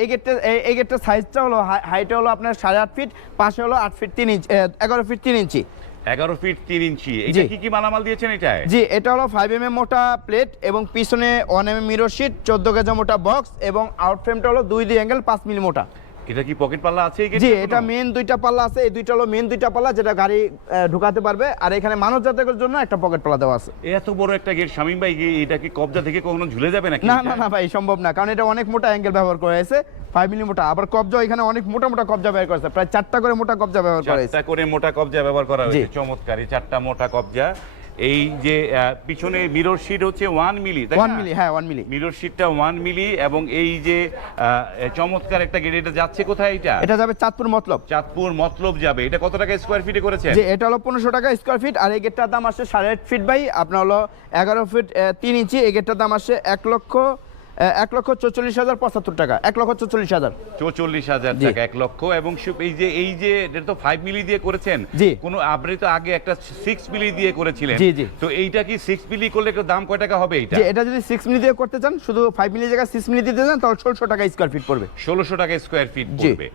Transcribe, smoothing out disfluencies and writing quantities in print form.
এই গেটটার সাইজটা হলো হাইটটা হলো আপনার 8.5 ফিট, পাশে হলো 8 ফিট 3 ইঞ্চি 11 ফিট 3 ইঞ্চি। 11 ফিট 3 ইঞ্চি। এটা কি মালামাল দিয়েছেন এটায়? জি, এটা হলো 5 mm মোটা প্লেট এবং পিছনে 1 mm মিরর শীট, 14 গেজ মোটা বক্স এবং আউট ফ্রেমটা হলো 2 অ্যাঙ্গেল 5 মিলি মোটা। এটা কি পকেট পাল্লা আছে? জি, এটা মেন দুইটা পাল্লা আছে। এই দুইটা হলো মেন দুইটা পাল্লা যেটা গাড়ি ঢুকাতে পারবে, আর এখানে মানুষ যাতায়াতের জন্য একটা পকেট পাল্লা দেওয়া আছে। এত বড় একটা গেট শামীম ভাই, এটা কি কবজা থেকে কখনো ঝুলে যাবে নাকি? না না না ভাই, সম্ভব না, কারণ এটা অনেক মোটা অ্যাঙ্গেল ব্যবহার করা হয়েছে, 5 মিলি মোটা। আবার কবজা এখানে অনেক মোটা মোটা কবজা ব্যবহার করা হয়েছে, প্রায় 4টা করে মোটা কবজা ব্যবহার করা হয়েছে। 4টা করে মোটা কবজা ব্যবহার করা হয়েছে। চমৎকার, 4টা মোটা কবজা। এই যে পিছনে মিরর শীট হচ্ছে 1 মিলি, তাই না? 1 মিলি, হ্যাঁ 1 মিলি। মিরর শীটটা 1 মিলি। এবং এই যে চমৎকার একটা গেট, এটা যাচ্ছে কোথায়? এটা যাবে চাঁদপুর মতলব। চাঁদপুর মতলব যাবে। এটা কত টাকা স্কয়ার ফিটে করেছেন? জি, এটা হলো 1500 টাকা স্কয়ার ফিট। আর এই গেটটার দাম আসছে 8.5 ফিট বাই আপনার হলো 11 ফিট 3 ইঞ্চি। এই গেটটার দাম আসছে 1,44,075 টাকা। 1,44,000। 44,000 টাকা, 1 লক্ষ। এবং এই যে এটা তো 5 মিলি দিয়ে করেছেন। জি। কোনো আপনি তো আগে একটা 6 মিলি দিয়ে করেছিলেন। জি জি। তো এইটা কি 6 মিলি করলে দাম কয় টাকা হবে এইটা? জি, এটা যদি 6 মিলি দিয়ে করতে চান, শুধু 5 মিলি জায়গায় 6 মিলি দিতে চান, তাহলে 1600 টাকা স্কয়ার ফিট পড়বে। 1600 টাকা স্কয়ার ফিট পড়বে।